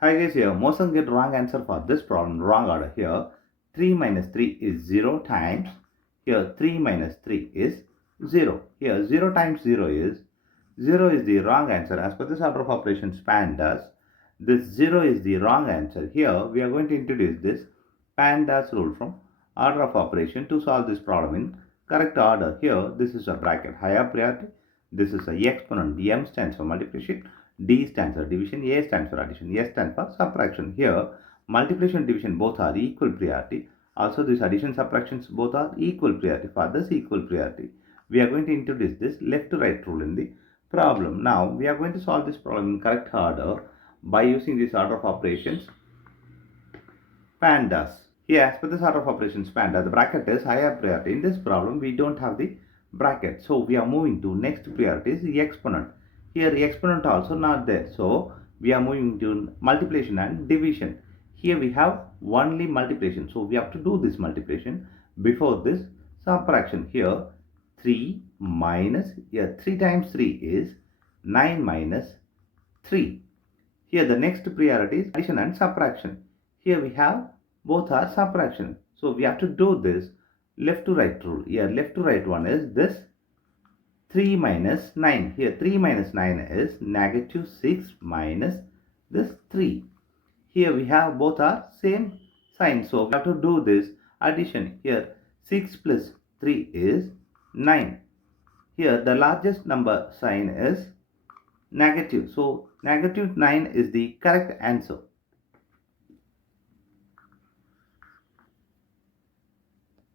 Hi guys, here most of them get wrong answer for this problem, wrong order. Here 3 minus 3 is 0 times, here 3 minus 3 is 0. Here 0 times 0 is the wrong answer. As per this order of operations PEMDAS, this 0 is the wrong answer. Here we are going to introduce this PEMDAS rule from order of operation to solve this problem in correct order. Here this is a bracket, higher priority. This is a exponent. M stands for multiplication, D stands for division, A stands for addition, S stands for subtraction. Here multiplication and division both are equal priority. Also this addition subtractions both are equal priority. For this equal priority, we are going to introduce this left to right rule in the problem. Now we are going to solve this problem in correct order by using this order of operations PEMDAS. Here, as per this order of operations PEMDAS, the bracket is higher priority. In this problem, we don't have the bracket, so we are moving to next priority is the exponent. Here, the exponent also not there, so we are moving to multiplication and division. Here we have only multiplication, so we have to do this multiplication before this subtraction. Here 3 minus, here 3 times 3 is 9 minus 3. Here the next priority is addition and subtraction. Here we have both are subtraction. So we have to do this left to right rule. Here left to right one is this 3 minus 9. Here 3 minus 9 is negative 6 minus this 3. Here we have both are same sign. So we have to do this addition. Here 6 plus 3 is 9. Here the largest number sign is negative. So negative 9 is the correct answer.